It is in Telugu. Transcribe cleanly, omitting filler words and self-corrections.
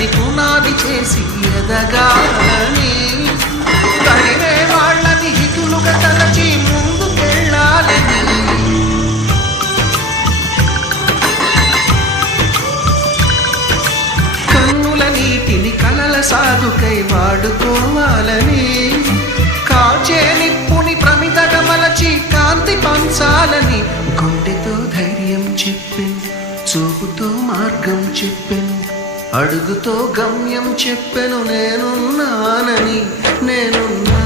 వాళ్ళని పునాది చేసి ఎదగాలని, కడిగే వాళ్ళని హితులుగా తలచి ముందుకెళ్ళాలని. కన్నుల నీటిని కలల సాగుకై వాడుకోవాలని, కాచే నిప్పుని ప్రమిదగా మలచి కాంతి పంచాలని. గుండెతో ధైర్యం చెప్పింది, చూపుతో మార్గం చెప్పింది, అడుగుతో గమ్యం చెప్పెను నేనున్నానని, నేనున్నా